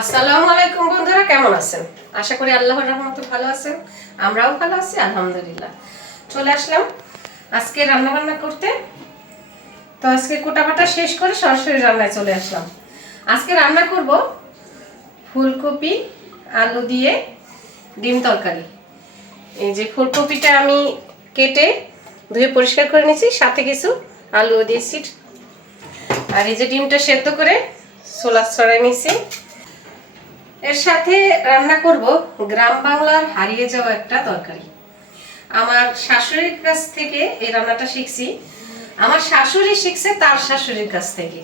আসসালামু আলাইকুম বন্ধুরা, কেমন আছেন? আশা করি আল্লাহর রহমতে ভালো আছেন। আমরাও ভালো আছি, আলহামদুলিল্লাহ। চলে আসলাম আজকে রান্না বান্না করতে। তো আজকে কোটাবাটা শেষ করে সরাসরি রান্নায় চলে আসলাম। আজকে রান্না করব ফুলকপি, আলু দিয়ে ডিম তরকারি। এই যে ফুলকপিটা আমি কেটে ধুয়ে পরিষ্কার করে নিয়েছি, সাথে কিছু আলুও দিয়েছি। আর এই যে ডিমটা সেদ্ধ করে সোলা ছড়াই নিয়েছি। এর সাথে রান্না করব গ্রাম বাংলার হারিয়ে যাওয়া একটা তরকারি। আমার শাশুড়ির কাছ থেকে এই রান্নাটা শিখছি। আমার শাশুড়ি শিখছে তার শাশুড়ির কাছ থেকে।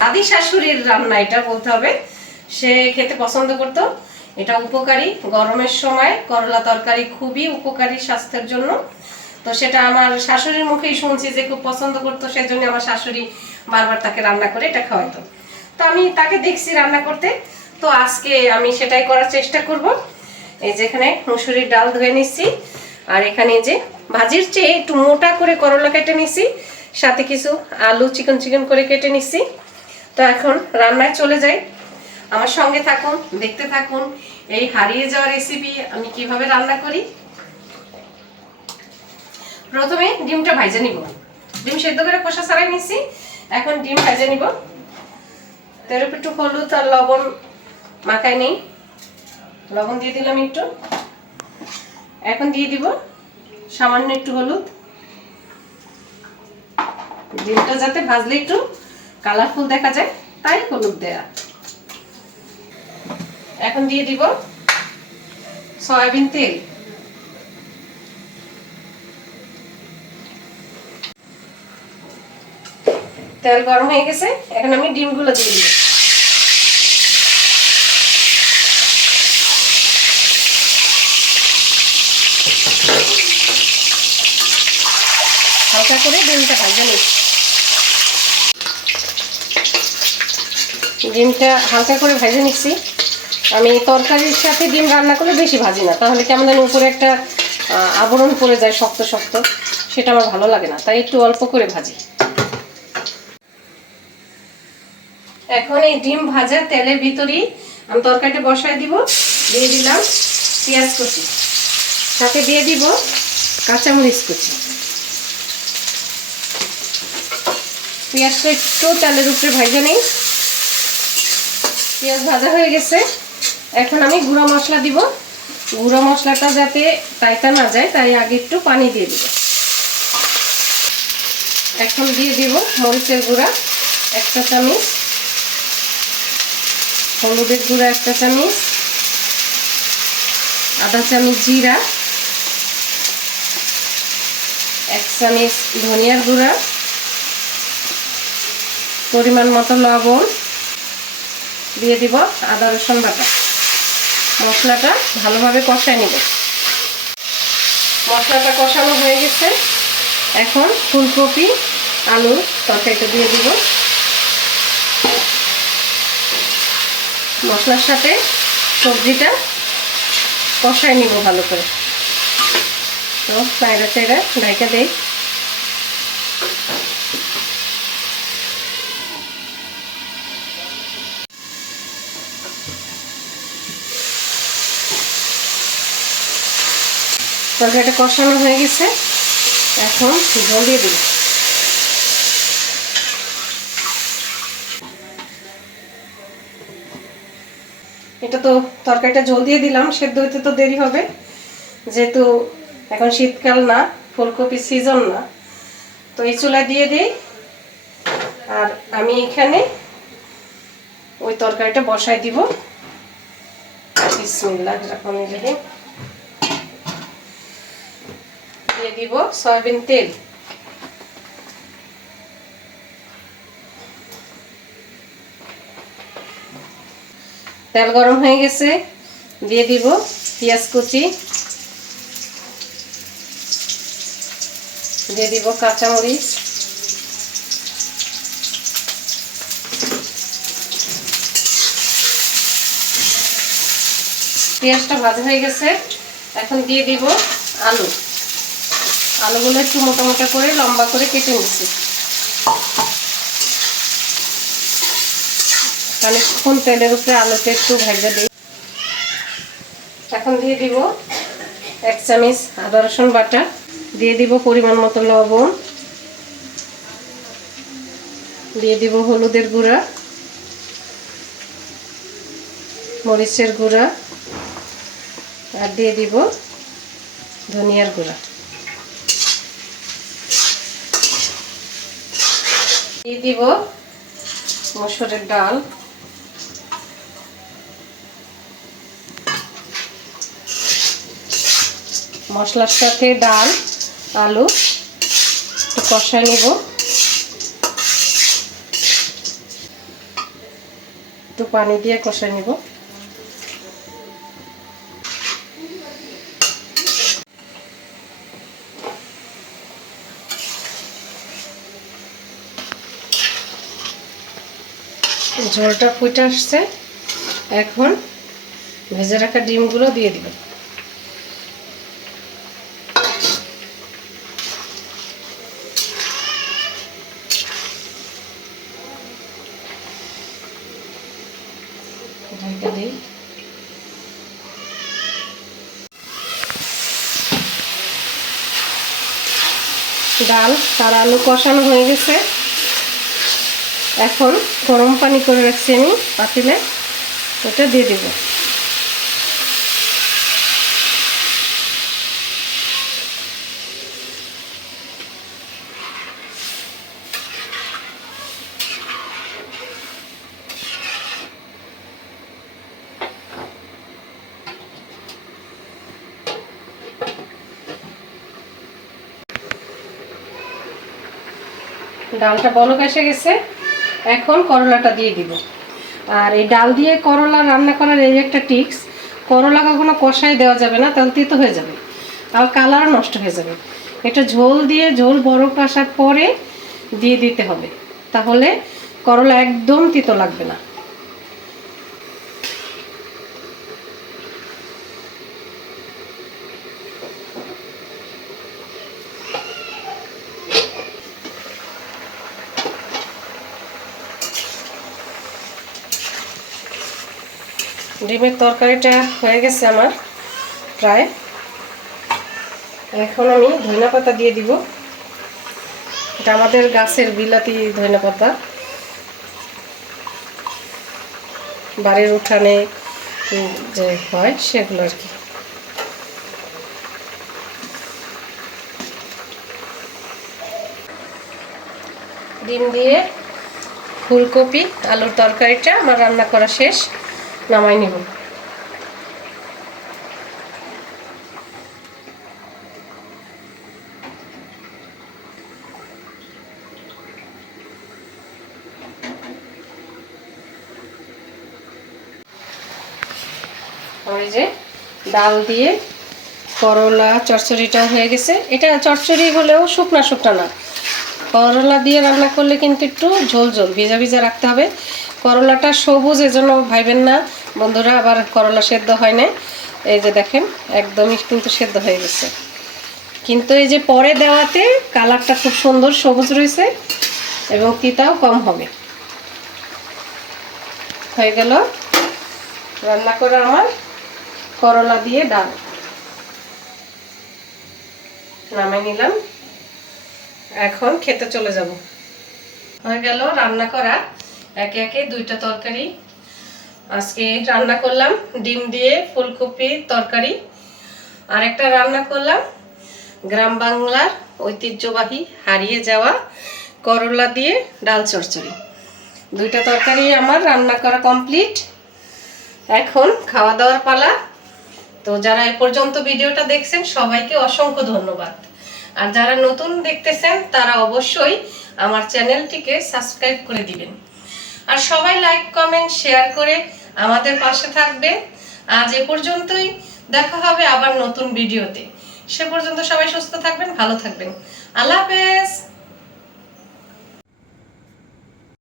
দাদি শাশুড়ির রান্না এটা বলতে হবে। সে খেতে পছন্দ করত। এটা উপকারী। গরমের সময় করলা তরকারি খুবই উপকারী স্বাস্থ্যের জন্য। তো সেটা আমার শাশুড়ির মুখেই শুনছি যে খুব পছন্দ করতো, সেজন্য আমার শাশুড়ি বারবার তাকে রান্না করে এটা খাওয়াইতো। তো আমি তাকে দেখছি রান্না করতে। তো আজকে আমি সেটাই করার চেষ্টা করব। এই যে এখানে মুসুরির ডাল ধুয়ে নিচ্ছি আর এখানে যে ভাজির চেয়ে একটু মোটা করে করলা কেটে নিচ্ছি সাথে কিছু আলু চিকন চিকন করে কেটে নিচ্ছি তো এখন রান্নায় চলে যাই। আমার সঙ্গে থাকুন, দেখতে থাকুন এই হারিয়ে যাওয়া রেসিপি আমি কীভাবে রান্না করি। প্রথমে ডিমটা ভাজে নিব। ডিম সেদ্ধ করে কষা ছাড়াই নিচ্ছি এখন ডিম ভাজে নিব। তার উপর একটু হলুদ আর লবণ মাখায় নেই। লবণ দিয়ে দিলাম একটু। এখন দিয়ে দিব সামান্য একটু হলুদ। ডিমটা যাতে ভাজলে একটু কালারফুল দেখা যায়, তাই হলুদ দেয়া। এখন দিয়ে দিব সয়াবিন তেল। তেল গরম হয়ে গেছে, এখন আমি ডিমগুলো দিয়ে দিব। হালকা করে ডিমটা ভাজা নিচ্ছি। ডিমটা হালকা করে ভেজে নিচ্ছি। আমি তরকারির সাথে ডিম রান্না করলে বেশি ভাজি না। তাহলে কেমন যেন উপরে একটা আবরণ পড়ে যায় শক্ত শক্ত। সেটা আমার ভালো লাগে না। তাই একটু অল্প করে ভাজি। এখন এই ডিম ভাজা তেলের ভিতরেই আমি তরকারিটা বসায় দিব। দিয়ে দিলাম পেঁয়াজ কুচি। সাথে দিয়ে দিব কাঁচামরিচ কুচি। পেঁয়াজটা একটু তেলের উপরে ভাজা নেই। পেঁয়াজ ভাজা হয়ে গেছে। এখন আমি গুঁড়ো মশলা দিব। গুঁড়ো মশলাটা যাতে টাইটা না যায়, তাই আগে একটু পানি দিয়ে দিব। এখন দিয়ে দিব মরিচের গুঁড়া একটা চামচ। হলুদের গুঁড়া একটা চামচ। আধা চামচ জিরা। এক চামচ ধনিয়ার গুঁড়া। পরিমাণ মতো লবণ দিয়ে দিব আদা রসুন বাটা। মশলাটা ভালোভাবে কষায় নিব। মশলাটা কষানো হয়ে গেছে। এখন ফুলকপি আলু তরকারিটা দিয়ে দিব। মশলার সাথে সবজিটা কষায় নিব ভালো করে। তো চাইরা চাইরা ঢাকা দেই। তরকারিটা কষানো হয়ে গেছে। এখন জল দিয়ে দিই এটা তো তরকারিটা জল দিয়ে দিলাম, সেদ্ধ হইতে তো দেরি হবে। যেহেতু এখন শীতকাল না, ফুলকপি সিজন না। তো এই চুলা দিয়ে দিই। আর আমি এখানে ওই তরকারিটা বসাই দিব। বিসমিল্লাহ রহমানির রহিম। দিয়ে দিব সয়াবিন তেল তেল গরম হয়ে গেছে দিয়ে দিব পেঁয়াজ কুচি দিয়ে দিব কাঁচামরিচ পেঁয়াজটা ভাজা হয়ে গেছে এখন দিয়ে দিব আলু আলুগুলো একটু মোটা মোটা করে লম্বা করে কেটে নিচ্ছি। খানিকক্ষণ তেলের উপরে আলুটা একটু ভেজে দিই। এখন দিয়ে দিব এক চামচ আদা রসুন বাটা, দিয়ে দিব পরিমাণ মতো লবণ, দিয়ে দিব হলুদের গুঁড়া, মরিচের গুঁড়া, আর দিয়ে দিব ধনিয়ার গুঁড়া। দিয়ে দিব মসুরের ডাল। মশলার সাথে ডাল, আলু একটু কষায় নিব। একটু পানি দিয়ে কষায় নিব। ঝোলটা ফুটে আসছে। এখন ভেজে রাখা ডিমগুলো দিয়ে দিব। ডাল আর আলু কষানো হয়ে গেছে। এখন গরম পানি করে রাখছি আমি পাতিলে। ওটা দিয়ে দেব। ডালটা বলক এসে গেছে। এখন করলাটা দিয়ে দিব। আর এই ডাল দিয়ে করলা রান্না করার এই একটা টিক্স, করলা কখনো কষাই দেওয়া যাবে না, তাহলে তিতো হয়ে যাবে। আর কালার নষ্ট হয়ে যাবে। এটা ঝোল দিয়ে, ঝোল বরফ আসার পরে দিয়ে দিতে হবে। তাহলে করলা একদম তিতো লাগবে না। ডিমের তরকারিটা হয়ে গেছে আমার, প্রায়। এখন আমি ধনিয়া পাতা দিয়ে দিব। এটা আমাদের গাছের বিলাতি ধনিয়া পাতা বাড়ির উঠানে যে হয় সেগুলো আর কি। ডিম দিয়ে ফুলকপি, আলুর তরকারিটা, আমার রান্না করা শেষ। নামাই নিব। যে ডাল দিয়ে করলা, চচ্চড়িটাও হয়ে গেছে। এটা চচ্চড়ি হলেও শুকনা শুকনা না। করলা দিয়ে রান্না করলে কিন্তু একটু ঝোল ঝোল, ভিজা ভিজা রাখতে হবে। করলাটা সবুজ, এজন্য ভাইবেন না। বন্ধুরা, আবার করলা সেদ্ধ হয় না এই যে দেখেন, একদমই কিন্তু সেদ্ধ হয়ে গেছে। কিন্তু এই যে পরে দেওয়াতে কালারটা খুব সুন্দর সবুজ রয়েছে এবং তিতাও কম হবে। হয়ে গেল রান্না করে আমার করলা দিয়ে ডাল। নামাই নিলাম। এখন খেতে চলে যাব। হয়ে গেল রান্না করা। একে একে দুইটা তরকারি। আজকে রান্না করলাম ডিম দিয়ে ফুলকপি তরকারি। আর একটা রান্না করলাম গ্রাম বাংলার ঐতিহ্যবাহী হারিয়ে যাওয়া করলা দিয়ে ডাল চচ্চড়ি। দুইটা তরকারি আমার রান্না করা কমপ্লিট। এখন খাওয়া দাওয়ার পালা। তো যারা এ পর্যন্ত ভিডিওটা দেখছেন, সবাইকে অসংখ্য ধন্যবাদ। আর যারা নতুন দেখতেছেন, তারা অবশ্যই আমার চ্যানেলটিকে সাবস্ক্রাইব করে দিবেন। আর সবাই লাইক, কমেন্ট, শেয়ার করে আমাদের পাশে থাকবেন। আজ এ পর্যন্তই। দেখা হবে আবার নতুন ভিডিওতে। সে পর্যন্ত সবাই সুস্থ থাকবেন, ভালো থাকবেন। আল্লাহ হাফেজ।